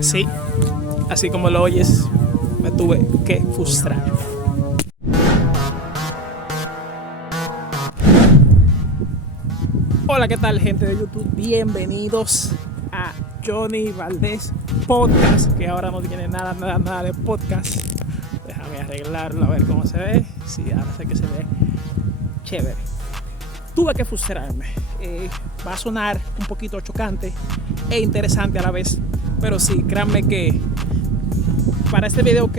Sí, así como lo oyes, me tuve que frustrar. Hola, ¿qué tal, gente de YouTube? Bienvenidos a Johnny Valdés Podcast, que ahora no tiene nada de podcast. Déjame arreglarlo a ver cómo se ve. Sí, ahora sé que se ve chévere. Tuve que frustrarme. Va a sonar un poquito chocante e interesante a la vez, pero sí, créanme que para este video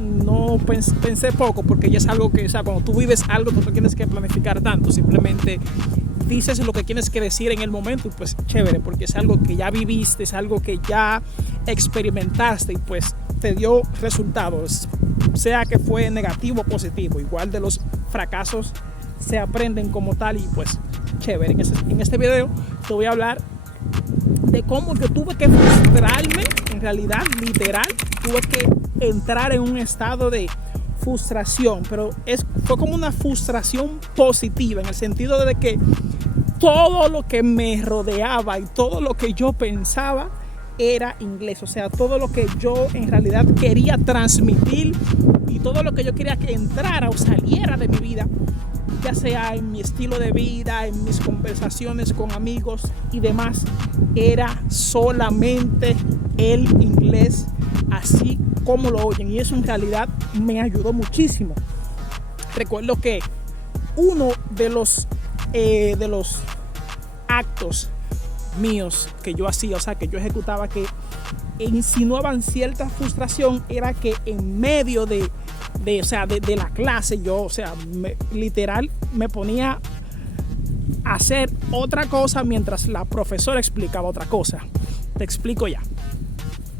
no pensé poco, porque ya es algo que, o sea, cuando tú vives algo, tú no tienes que planificar tanto, simplemente dices lo que tienes que decir en el momento y pues chévere, porque es algo que ya viviste, es algo que ya experimentaste y pues te dio resultados, sea que fue negativo o positivo. Igual de los fracasos se aprenden como tal y pues chévere. En este video te voy a hablar de cómo yo tuve que frustrarme, en realidad, literal, tuve que entrar en un estado de frustración, pero fue como una frustración positiva, en el sentido de que todo lo que me rodeaba y todo lo que yo pensaba era inglés, o sea, todo lo que yo en realidad quería transmitir y todo lo que yo quería que entrara o saliera de mi vida, ya sea en mi estilo de vida, en mis conversaciones con amigos y demás, era solamente el inglés, así como lo oyen, y eso en realidad me ayudó muchísimo. Recuerdo que uno de los actos míos que yo hacía, o sea, que yo ejecutaba, que insinuaban cierta frustración, era que en medio de la clase, yo, o sea, literal me ponía a hacer otra cosa mientras la profesora explicaba otra cosa. Te explico ya.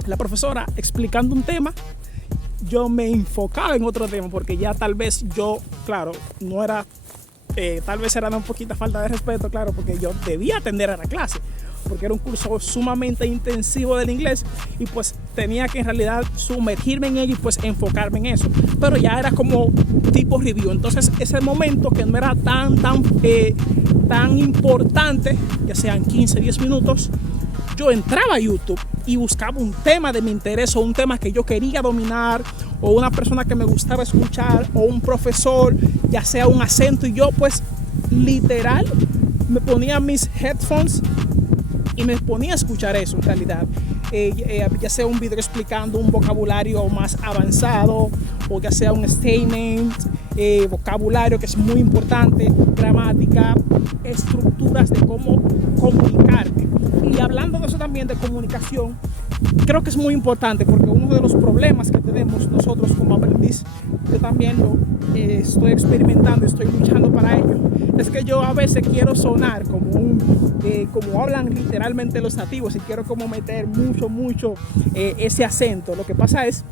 La profesora explicando un tema, yo me enfocaba en otro tema, porque ya tal vez yo, claro, no era, tal vez era una poquita falta de respeto, claro, porque yo debía atender a la clase, porque era un curso sumamente intensivo del inglés y pues tenía que en realidad sumergirme en ello y pues enfocarme en eso, pero ya era como tipo review. Entonces ese momento que no era tan importante, que sean 15-10 minutos, yo entraba a YouTube y buscaba un tema de mi interés, o un tema que yo quería dominar, o una persona que me gustaba escuchar, o un profesor, ya sea un acento, y yo pues literal me ponía mis headphones y me ponía a escuchar eso en realidad. Ya sea un video explicando un vocabulario más avanzado, o ya sea un statement, vocabulario que es muy importante, gramática, estructuras de cómo comunicarme. Y hablando de eso también, de comunicación, creo que es muy importante, porque uno de los problemas que tenemos nosotros como aprendiz, yo también lo estoy experimentando, estoy luchando para ello, es que yo a veces quiero sonar como hablan literalmente los nativos, y quiero como meter mucho ese acento. Lo que pasa es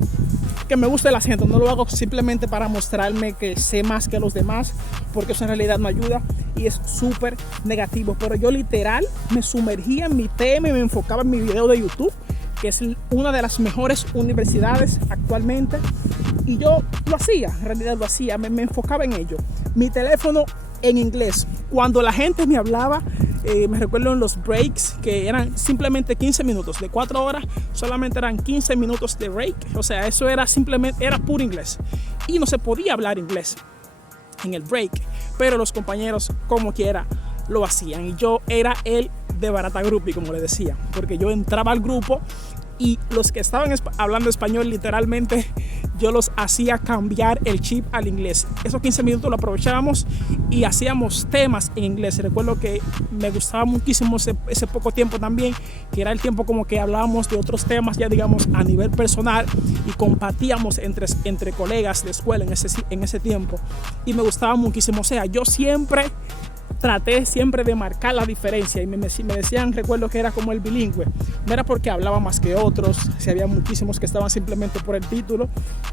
que me gusta el acento, no lo hago simplemente para mostrarme que sé más que los demás, porque eso en realidad no ayuda y es súper negativo. Pero yo literal me sumergía en mi tema y me enfocaba en mi video de YouTube, que es una de las mejores universidades actualmente, y yo lo hacía, en realidad lo hacía, me enfocaba en ello. Mi teléfono en inglés, cuando la gente me hablaba, me recuerdo en los breaks, que eran simplemente 15 minutos, de 4 horas solamente eran 15 minutos de break, o sea, eso era simplemente, era puro inglés, y no se podía hablar inglés en el break, pero los compañeros como quiera lo hacían, y yo era el de barata grupi, como le decía, porque yo entraba al grupo y los que estaban hablando español, literalmente yo los hacía cambiar el chip al inglés. Esos 15 minutos lo aprovechábamos y hacíamos temas en inglés. Recuerdo que me gustaba muchísimo ese poco tiempo también, que era el tiempo como que hablábamos de otros temas, ya digamos a nivel personal, y compartíamos entre colegas de escuela en ese tiempo, y me gustaba muchísimo. O sea, yo traté siempre de marcar la diferencia, y me decían, recuerdo que era como el bilingüe. No era porque hablaba más que otros, si había muchísimos que estaban simplemente por el título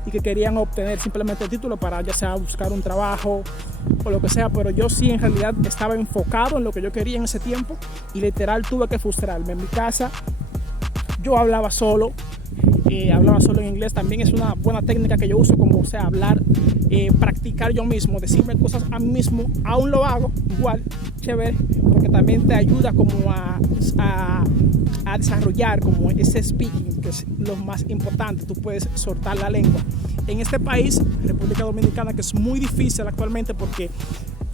y que querían obtener simplemente el título para ya sea buscar un trabajo o lo que sea, pero yo sí en realidad estaba enfocado en lo que yo quería en ese tiempo, y literal tuve que frustrarme. En mi casa yo hablaba solo en inglés. También es una buena técnica que yo uso, como, o sea, hablar, practicar yo mismo, decirme cosas a mí mismo. Aún lo hago igual, chévere, porque también te ayuda como a a desarrollar como ese speaking, que es lo más importante. Tú puedes soltar la lengua. En este país, República Dominicana, que es muy difícil actualmente porque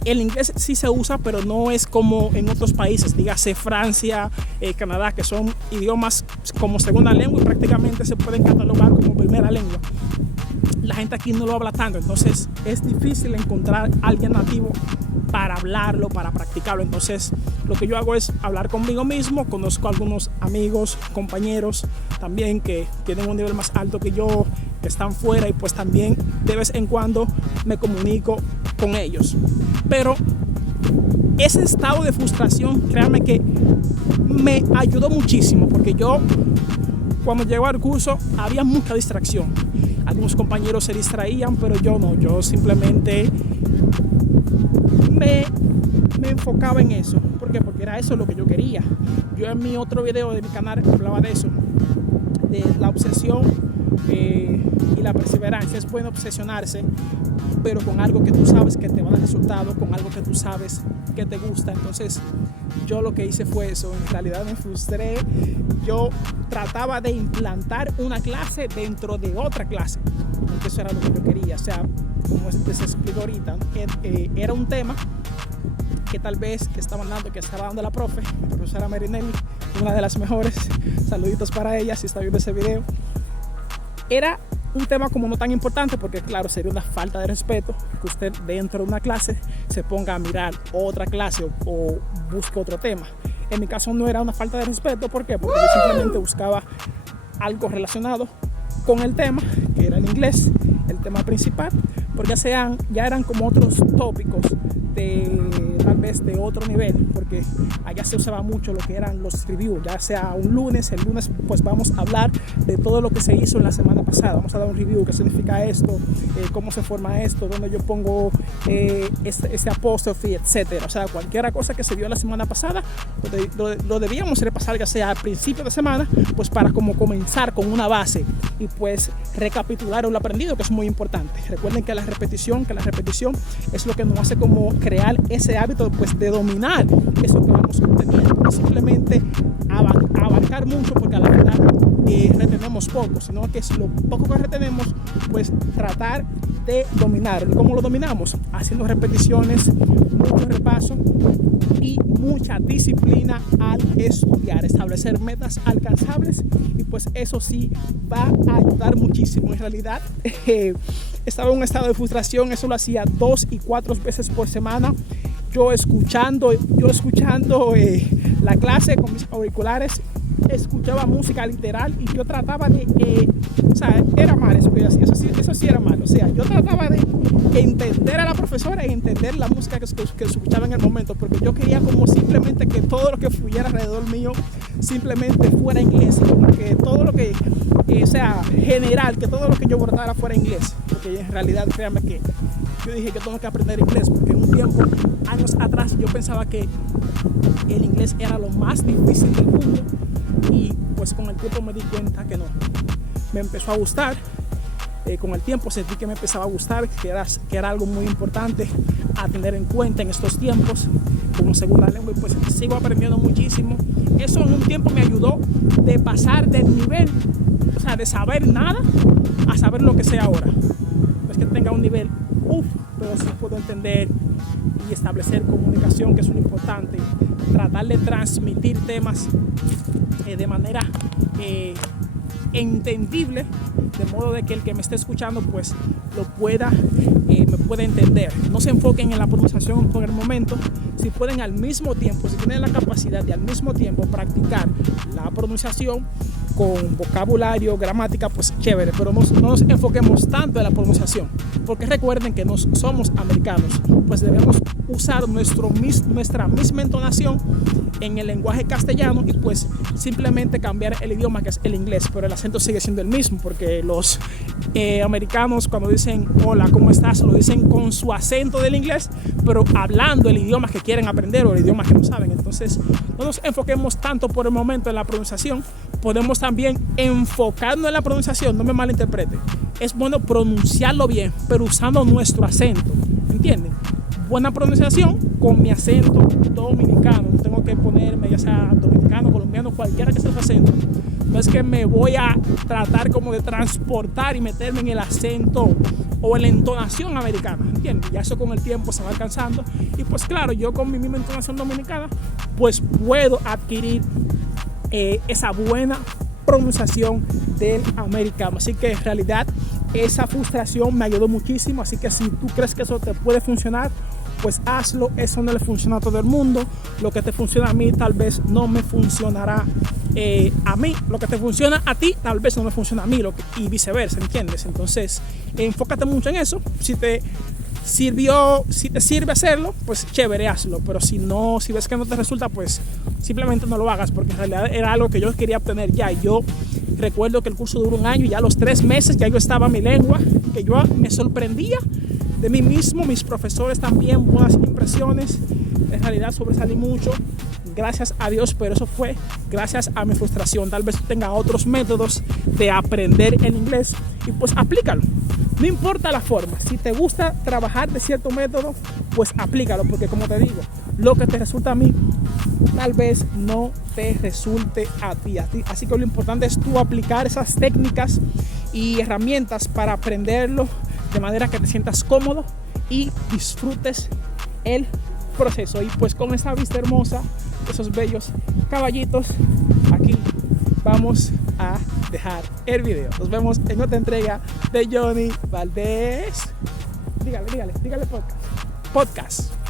el inglés sí se usa, pero no es como en otros países, dígase Francia, Canadá, que son idiomas como segunda lengua y prácticamente se pueden catalogar como primera lengua. La gente aquí no lo habla tanto, entonces es difícil encontrar a alguien nativo para hablarlo, para practicarlo. Entonces lo que yo hago es hablar conmigo mismo. Conozco a algunos amigos, compañeros también que tienen un nivel más alto que yo, que están fuera, y pues también de vez en cuando me comunico con ellos. Pero ese estado de frustración, créanme que me ayudó muchísimo, porque yo cuando llego al curso había mucha distracción. Algunos compañeros se distraían, pero yo no. Yo simplemente me enfocaba en eso. ¿Por qué? Porque era eso lo que yo quería. Yo en mi otro video de mi canal hablaba de eso, de la obsesión y la perseverancia. Es bueno obsesionarse, pero con algo que tú sabes que te va a dar resultado, con algo que tú sabes que te gusta. Entonces yo lo que hice fue eso. En realidad me frustré. Yo trataba de implantar una clase dentro de otra clase, porque eso era lo que yo quería. O sea, como se explicó ahorita, era un tema que tal vez que estaba dando la profesora Marinelli, una de las mejores. Saluditos para ella si está viendo ese video. Era un tema como no tan importante, porque claro, sería una falta de respeto que usted dentro de una clase se ponga a mirar otra clase o busque otro tema. En mi caso no era una falta de respeto. ¿Por qué? Porque yo simplemente buscaba algo relacionado con el tema, que era el inglés, el tema principal, porque ya eran como otros tópicos tal vez de otro nivel, porque allá se usaba mucho lo que eran los reviews, ya sea el lunes pues vamos a hablar de todo lo que se hizo en la semana pasada, vamos a dar un review, qué significa esto, cómo se forma esto, dónde yo pongo este apóstrofe, etcétera. O sea, cualquier cosa que se vio la semana pasada lo debíamos repasar, ya sea al principio de semana, pues para como comenzar con una base y pues recapitular lo aprendido, que es muy importante. Recuerden que la repetición es lo que nos hace como crear ese hábito pues de dominar eso que vamos obteniendo, no simplemente abarcar mucho, porque a la verdad retenemos poco, sino que es lo poco que retenemos, pues tratar de dominar. ¿Cómo lo dominamos? Haciendo repeticiones, mucho repaso y mucha disciplina al estudiar, establecer metas alcanzables, y pues eso sí va a ayudar muchísimo. En realidad estaba en un estado de frustración, eso lo hacía 2 y 4 veces por semana, yo escuchando la clase con mis auriculares, escuchaba música literal, y yo trataba de, o sea, era mal eso que yo hacía, eso sí era mal. O sea, yo trataba de entender a la profesora y entender la música que escuchaba en el momento, porque yo quería como simplemente que todo lo que fluyera alrededor mío simplemente fuera inglés, como que todo lo que sea general, que todo lo que yo bordara fuera inglés, porque en realidad créanme que yo dije que tengo que aprender inglés, porque en un tiempo, años atrás, yo pensaba que el inglés era lo más difícil del mundo, y pues con el tiempo me di cuenta que no, me empezó a gustar. Con el tiempo sentí que me empezaba a gustar, que era algo muy importante a tener en cuenta en estos tiempos como segunda lengua, y pues sigo aprendiendo muchísimo. Eso en un tiempo me ayudó de pasar del nivel, o sea, de saber nada a saber lo que sé ahora. No es que tenga un nivel, pero sí puedo entender y establecer comunicación, que es lo importante, tratar de transmitir temas de manera entendible, de modo de que el que me esté escuchando pues me pueda entender. No se enfoquen en la pronunciación por el momento. Si pueden al mismo tiempo, si tienen la capacidad de al mismo tiempo practicar la pronunciación con vocabulario, gramática, pues chévere, pero no nos enfoquemos tanto en la pronunciación, porque recuerden que somos americanos, pues debemos usar nuestra misma entonación en el lenguaje castellano, y pues simplemente cambiar el idioma, que es el inglés, pero el acento sigue siendo el mismo, porque los americanos cuando dicen hola, ¿cómo estás?, lo dicen con su acento del inglés, pero hablando el idioma que quieren aprender o el idioma que no saben. Entonces no nos enfoquemos tanto por el momento en la pronunciación. Podemos también enfocarnos en la pronunciación, no me malinterpreten. Es bueno pronunciarlo bien, pero usando nuestro acento, ¿entienden? Buena pronunciación, con mi acento dominicano. No tengo que ponerme ya sea dominicano, colombiano, cualquiera que sea su acento. No es que me voy a tratar como de transportar y meterme en el acento o en la entonación americana, ¿entiendes? Ya eso con el tiempo se va alcanzando. Y pues claro, yo con mi misma entonación dominicana, pues puedo adquirir esa buena pronunciación del americano. Así que en realidad esa frustración me ayudó muchísimo. Así que si tú crees que eso te puede funcionar, pues hazlo. Eso no le funciona a todo el mundo. Lo que te funciona a mí tal vez no me funcionará a mí. Lo que te funciona a ti tal vez no me funciona a mí, y viceversa, ¿entiendes? Entonces enfócate mucho en eso. Si te sirve hacerlo, pues chévere, hazlo. Pero si ves que no te resulta, pues simplemente no lo hagas, porque en realidad era algo que yo quería obtener ya. Yo recuerdo que el curso duró 1 año y ya a los 3 meses ya yo estaba en mi lengua, que yo me sorprendía de mí mismo, mis profesores también, buenas impresiones. En realidad sobresalí mucho, gracias a Dios, pero eso fue gracias a mi frustración. Tal vez tenga otros métodos de aprender el inglés y pues aplícalo. No importa la forma, si te gusta trabajar de cierto método, pues aplícalo, porque como te digo, lo que te resulta a mí tal vez no te resulte a ti. Así que lo importante es tú aplicar esas técnicas y herramientas para aprenderlo de manera que te sientas cómodo y disfrutes el proceso. Y pues con esa vista hermosa, esos bellos caballitos, aquí vamos a dejar el video. Nos vemos en otra entrega de Johnny Valdés. Dígale podcast.